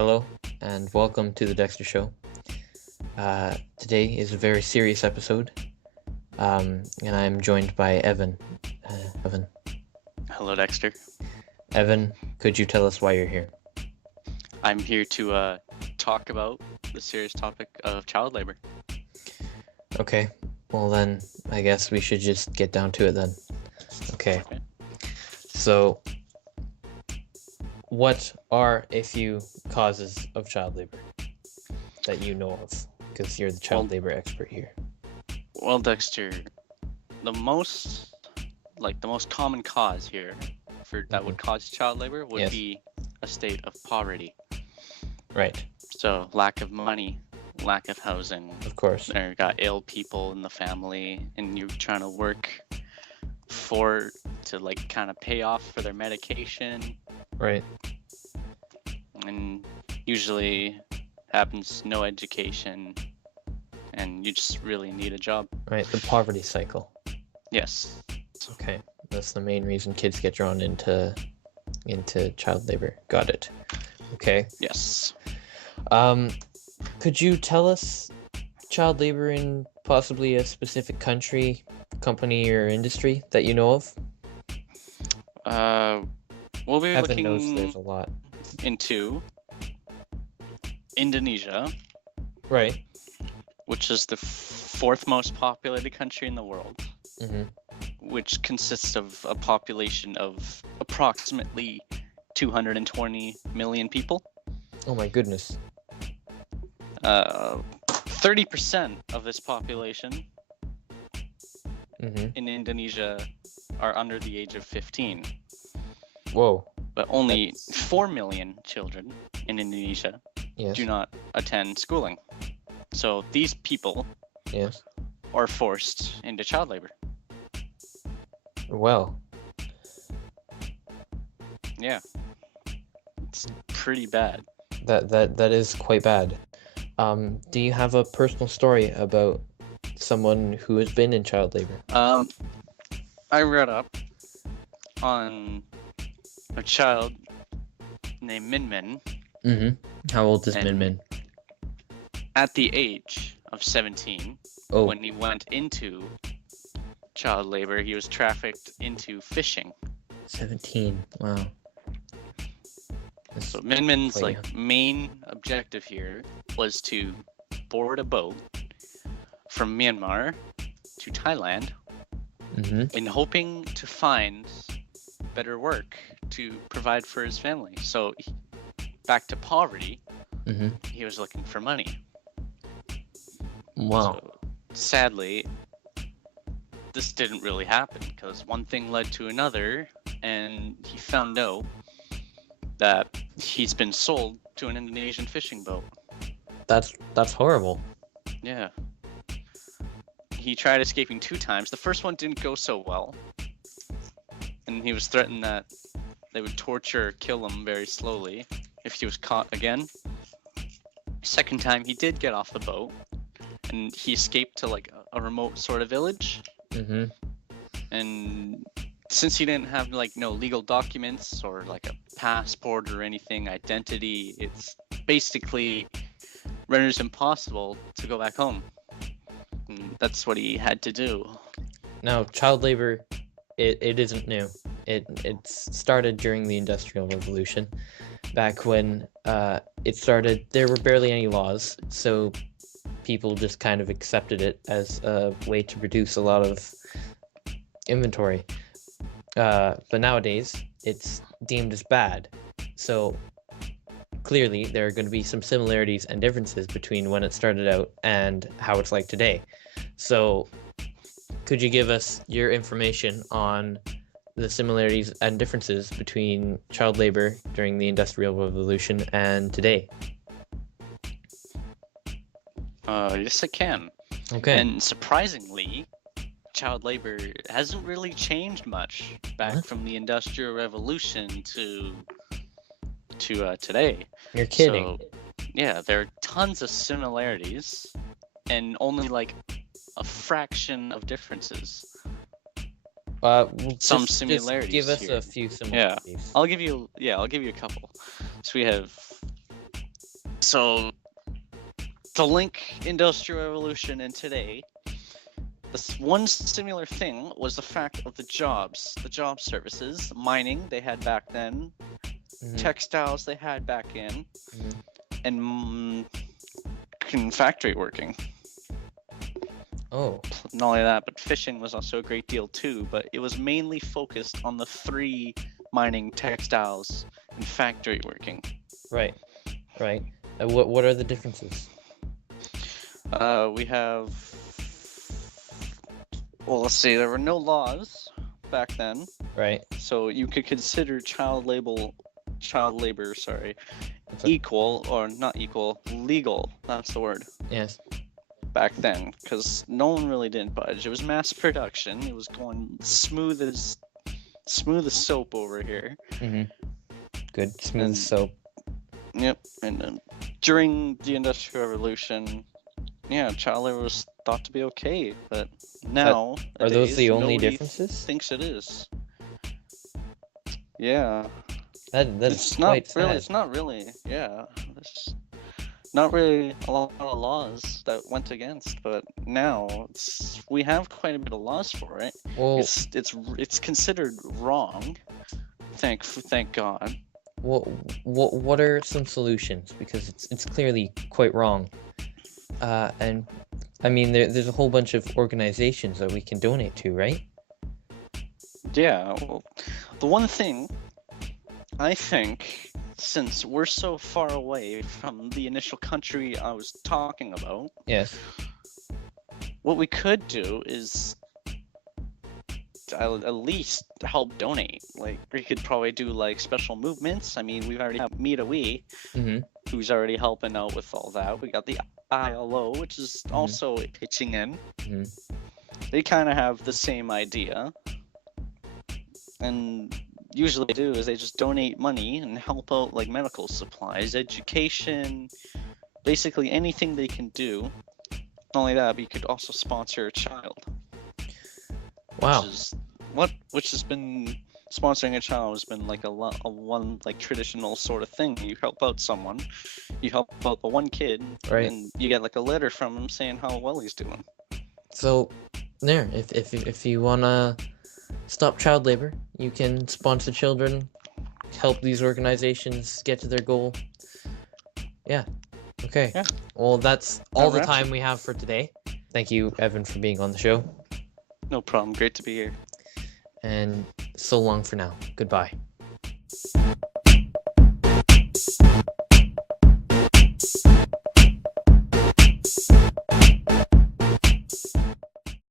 Hello, and welcome to the Dexter Show. Today is a very serious episode, and I'm joined by Evan. Evan, Hello, Dexter. Could you tell us why you're here? I'm here to talk about the serious topic of child labor. Okay, well then, I guess we should just get down to it then. Okay. So, what are a few causes of child labor that you know of? Because you're the child labor expert here. Well, Dexter, the most common cause here that would cause child labor would be a state of poverty. Right. So lack of money, lack of housing. Of course. There got ill people in the family, and you're trying to work to kind of pay off for their medication. Right. And usually happens no education, and you just really need a job. Right, the poverty cycle. Yes. Okay, that's the main reason kids get drawn into child labor. Got it. Okay. Yes. Could you tell us child labor in possibly a specific country, company, or industry that you know of? We'll be Evan looking knows there's a lot. into Indonesia, Right. which is the fourth most populated country in the world, Mm-hmm. which consists of a population of approximately 220 million people. Oh my goodness. 30% of this population Mm-hmm. in Indonesia are under the age of 15. Whoa. But only 4 million children in Indonesia Yes. do not attend schooling. So these people Yes. are forced into child labor. Well. Yeah. It's pretty bad. That is quite bad. Do you have a personal story about someone who has been in child labor? I read up on a child named Min Min. Mm-hmm. How old is And- Min Min? At the age of 17, Oh. when he went into child labor, he was trafficked into fishing. 17. Wow. So Min Min's quite main objective here was to board a boat from Myanmar to Thailand Mm-hmm. in hoping to find better work to provide for his family. So back to poverty, Mm-hmm. he was looking for money. Wow. So, sadly, this didn't really happen because one thing led to another, and he found out that he's been sold to an Indonesian fishing boat. That's horrible. Yeah. He tried escaping 2 times. The first one didn't go so well, and he was threatened that they would torture or kill him very slowly if he was caught again. Second time, he did get off the boat, and he escaped to a remote sort of village. Mm-hmm. And since he didn't have no legal documents or a passport or anything, identity, it's basically renders impossible to go back home. And that's what he had to do. Now, child labor, it isn't new. It's started during the Industrial Revolution. Back when it started, there were barely any laws, so people just kind of accepted it as a way to produce a lot of inventory. But nowadays, it's deemed as bad. So clearly, there are going to be some similarities and differences between when it started out and how it's like today. So could you give us your information on the similarities and differences between child labor during the Industrial Revolution and today? Yes, I can. Okay. And surprisingly, child labor hasn't really changed much back What? from the Industrial Revolution to today. You're kidding. So, yeah, there are tons of similarities and only a fraction of differences. Some similarities Just give us here. a few similarities. I'll give you a couple. So we have So to link Industrial Revolution and today, this one similar thing was the fact of the job services, mining they had back then, textiles they had back in, and factory working. Oh. Not only that, but fishing was also a great deal too, but it was mainly focused on the three: mining, textiles, and factory working. Right. What are the differences? We have... Well, let's see, there were no laws back then. Right. So you could consider child labor, equal, or not equal, legal. That's the word. Yes. Back then, because no one really didn't budge. It was mass production. It was going smooth as soap over here. Good, smooth as soap. Yep. And during the Industrial Revolution, yeah, child labor was thought to be okay, but now are those the only differences? Thinks it is. Yeah. That's quite sad. Really, it's not really. Yeah. It's not really a lot of laws that went against, but now we have quite a bit of laws for it. Well, it's considered wrong. Thank God. What are some solutions? Because it's clearly quite wrong. And I mean, there's a whole bunch of organizations that we can donate to, right? Yeah. Well, the one thing I think, since we're so far away from the initial country I was talking about, yes, what we could do is at least help donate. Like, we could probably do like special movements. I mean, we already have Mita who's already helping out with all that. We got the ILO, which is also pitching in. They kind of have the same idea, and usually what they do is they just donate money and help out like medical supplies, education, basically anything they can do. Not only that, but you could also sponsor a child. Wow. Which has been sponsoring a child has been like a one like traditional sort of thing. You help out someone, you help out the one kid, right, and you get like a letter from him saying how well he's doing. So, there, if you wanna stop child labor, you can sponsor children, help these organizations get to their goal. Yeah. Okay. Yeah. Well, that's all the time we have for today. Thank you, Evan, for being on the show. No problem. Great to be here. And so long for now. Goodbye.